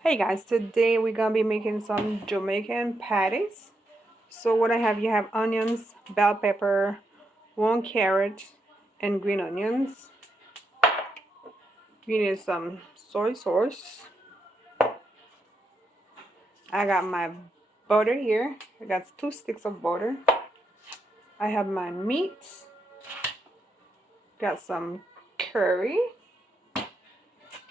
Hey guys, today we're gonna be making some Jamaican patties. So what I have, you have onions, bell pepper, 1 carrot, and green onions. You need some soy sauce. I got my butter here. I got 2 sticks of butter. I have my meat. Got some curry.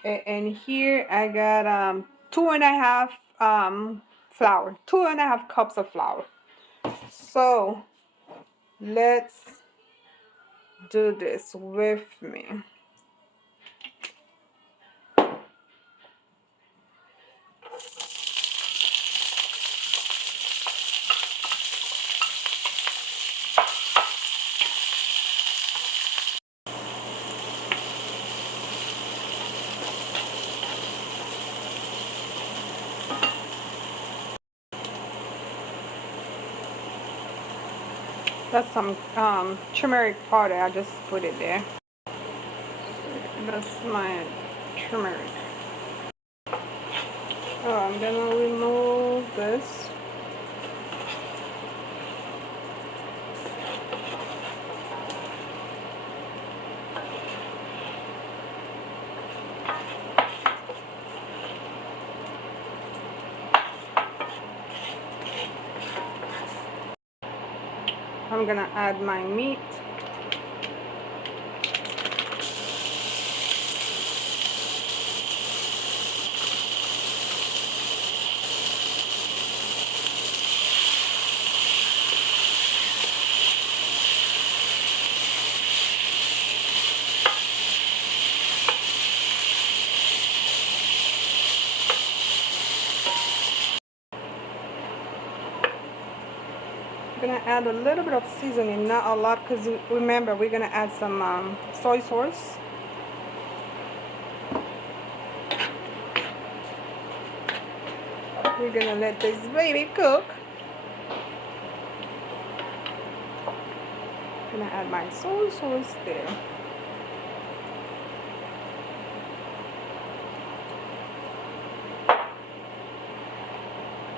And here I got 2.5 flour. 2.5 cups of flour. So let's do this with me. That's some turmeric powder. I just put it there. That's my turmeric. Oh, I'm gonna remove this. I'm gonna add my meat. I'm gonna add a little bit of seasoning, not a lot, because remember we're gonna add some soy sauce. We're gonna let this baby cook. I'm gonna add my soy sauce there.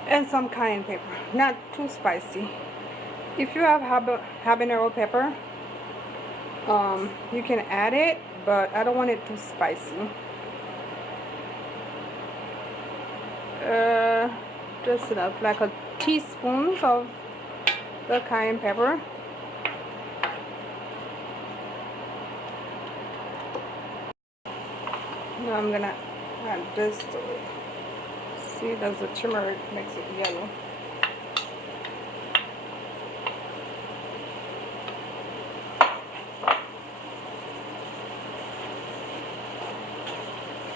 And some cayenne pepper, not too spicy. If you have habanero pepper, you can add it, but I don't want it too spicy. Uh, just enough, like a teaspoon of the cayenne pepper. Now I'm gonna add this to it. See, there's the turmeric makes it yellow.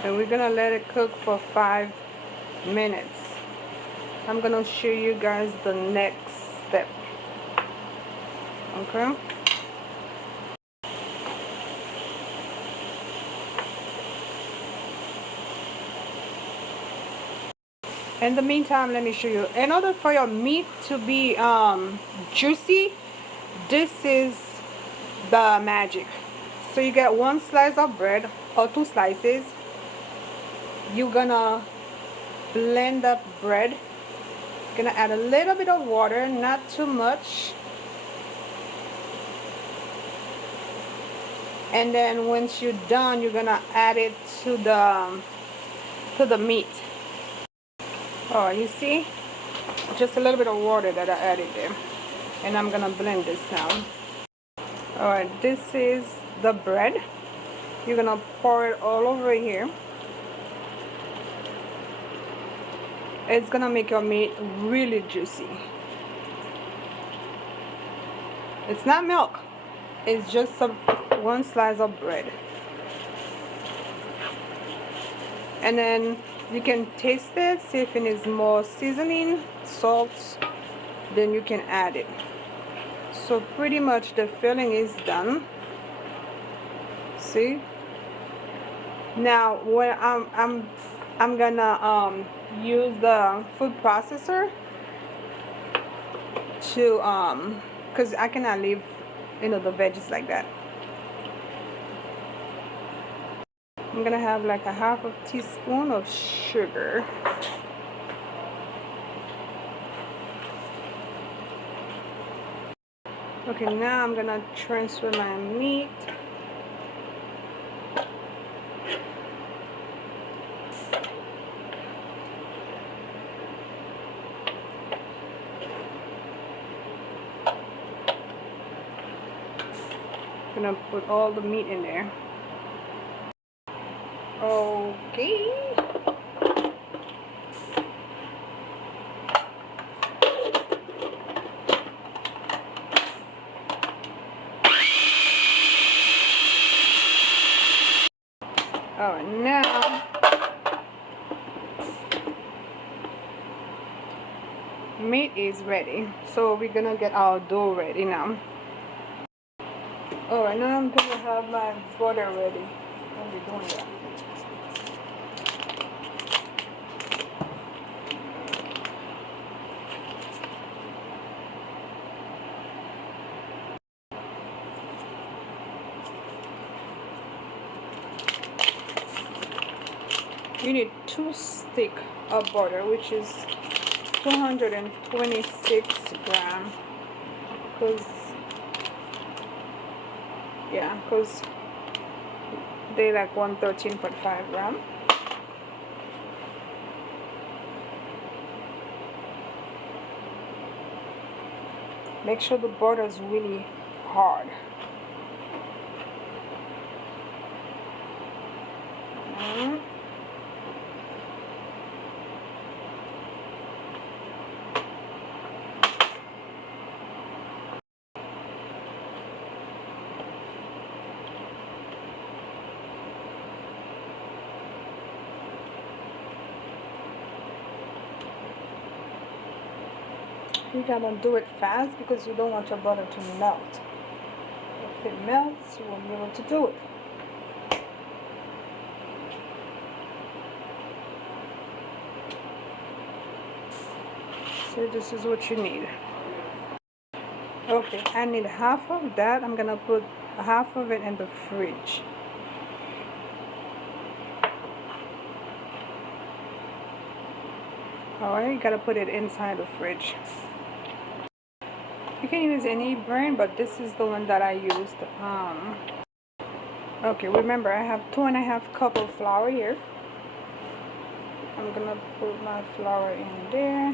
And we're gonna let it cook for 5 minutes. I'm gonna show you guys the next step. Okay? In the meantime, let me show you. In order for your meat to be juicy, this is the magic. So you get 1 slice of bread or 2 slices. You're gonna blend up bread. Gonna add a little bit of water, not too much. And then once you're done, you're gonna add it to the meat. Oh, you see? Just a little bit of water that I added there. And I'm gonna blend this now. Alright, this is the bread. You're gonna pour it all over here. It's gonna make your meat really juicy. It's not milk. It's just 1 slice of bread. And then you can taste it, see if it needs more seasoning, salt, then you can add it. So pretty much the filling is done. See? Now when I'm gonna use the food processor to because I cannot leave the veggies like that. I'm gonna have like a half a teaspoon of sugar. Okay, now I'm gonna transfer my meat. I'm gonna put all the meat in there. Okay. Alright, now meat is ready. So we're gonna get our dough ready now. Alright, now I'm gonna have my butter ready. I'll be doing that. You need 2 sticks of butter, which is 226 grams. Because they like 113.5 grams. Make sure the butter is really hard. You gotta do it fast because you don't want your butter to melt. If it melts, you won't be able to do it. So this is what you need. Okay, I need half of that. I'm gonna put half of it in the fridge. Alright, you gotta put it inside the fridge. You can use any brand, but this is the one that I used. Okay, remember I have 2.5 cups of flour here. I'm gonna put my flour in there.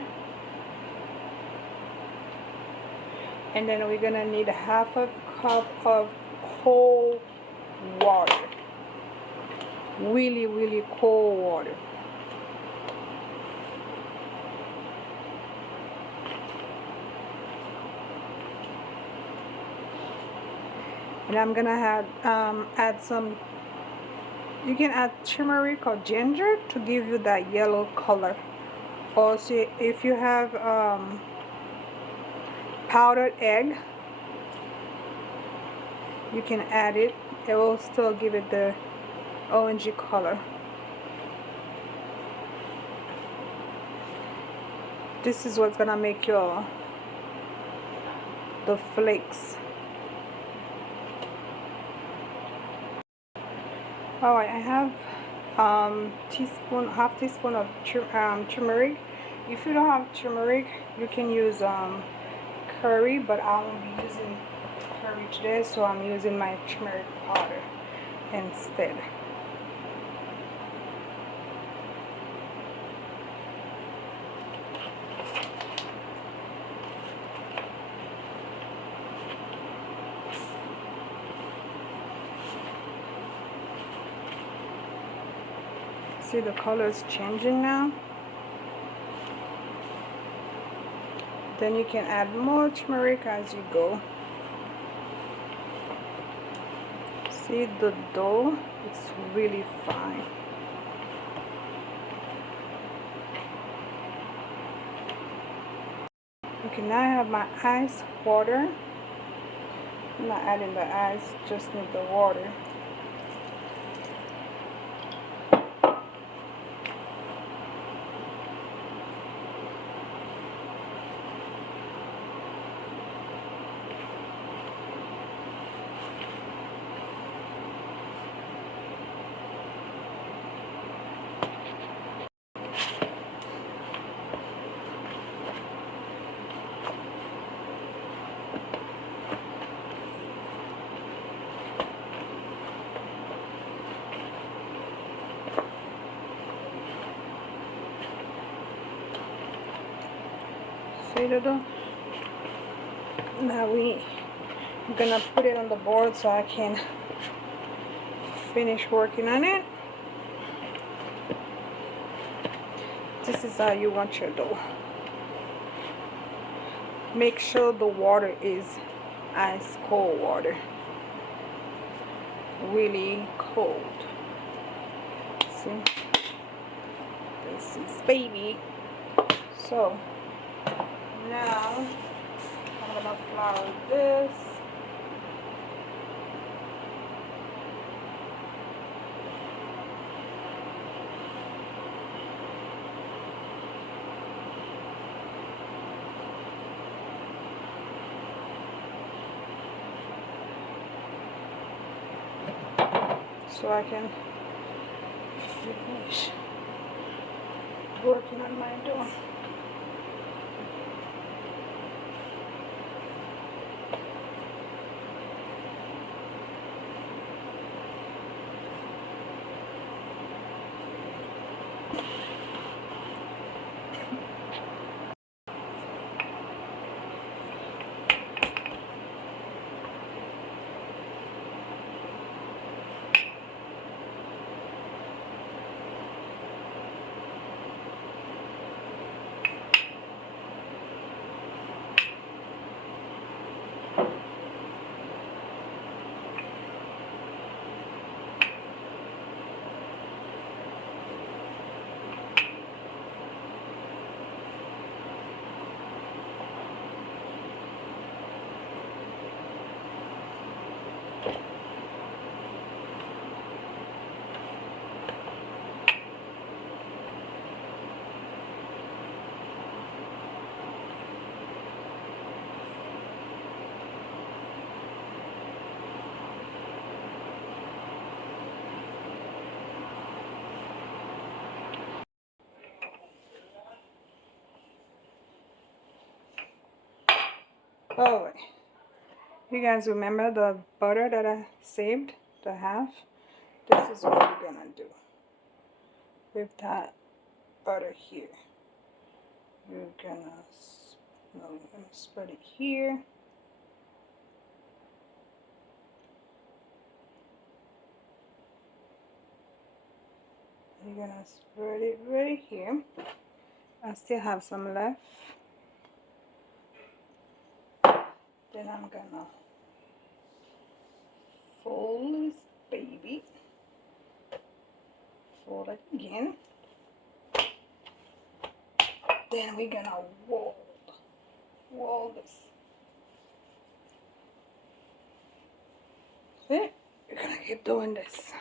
And then we're gonna need a half a cup of cold water. Really, really cold water. And I'm gonna add some, you can add turmeric or ginger to give you that yellow color. Also, if you have powdered egg, you can add it. It will still give it the orangey color. This is what's gonna make the flakes. Alright, I have half teaspoon of turmeric. If you don't have turmeric, you can use curry, but I won't be using curry today, so I'm using my turmeric powder instead. See the color is changing now. Then you can add more turmeric as you go. See the dough, it's really fine. Okay, now I have my ice water. I'm not adding the ice, just need the water. potato. Now I'm gonna put it on the board so I can finish working on it. This is how you want your dough. Make sure the water is ice cold water, really cold. See, this is baby. So now I'm gonna flour this. So I can finish working on my dough. Oh, you guys remember the butter that I saved, the half? This is what we're gonna do with that butter here. You're gonna, no, I'm gonna spread it here. You're gonna spread it right here. I still have some left. Then I'm gonna fold this baby. Fold it again. Then we're gonna wall this. See? We're gonna keep doing this.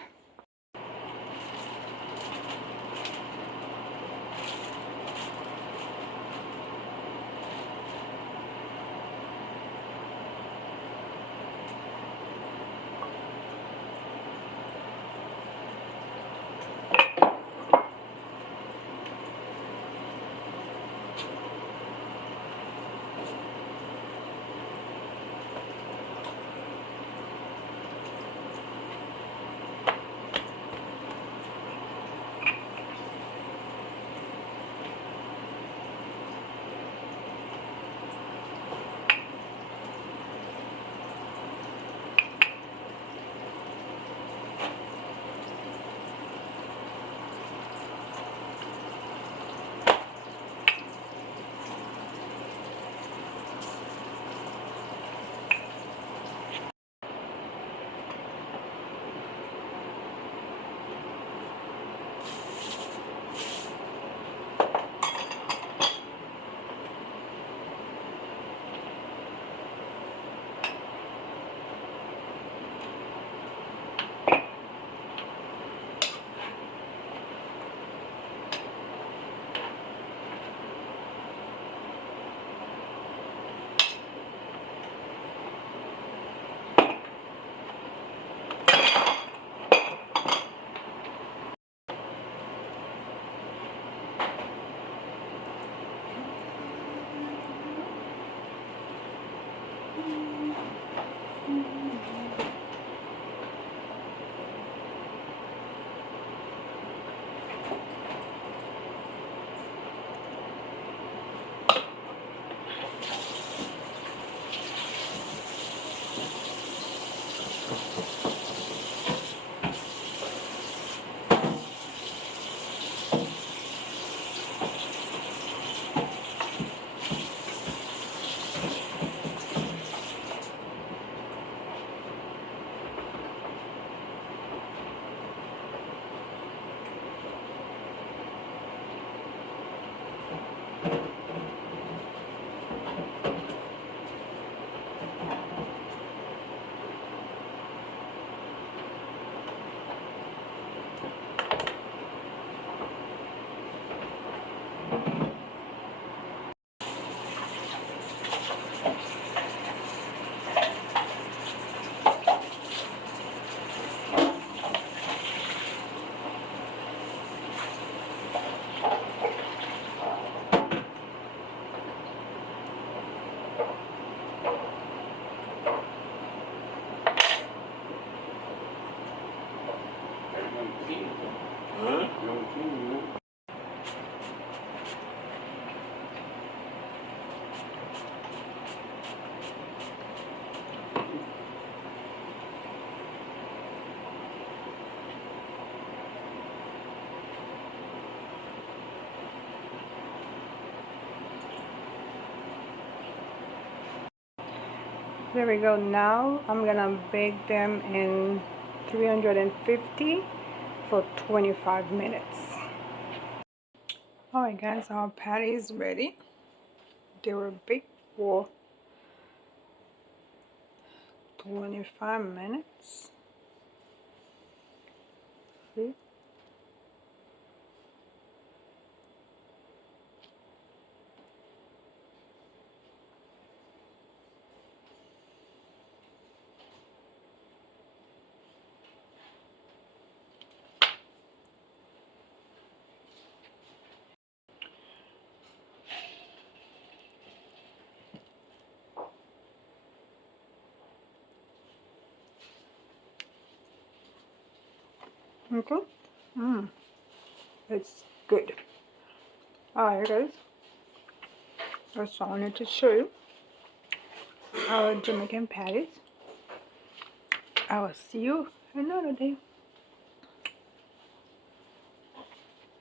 There we go. Now I'm gonna bake them in 350 for 25 minutes. Alright guys, our patty is ready. They were baked for 25 minutes. See? Okay. It's good. Alright guys, that's all I wanted to show you. Our Jamaican patties. I will see you another day.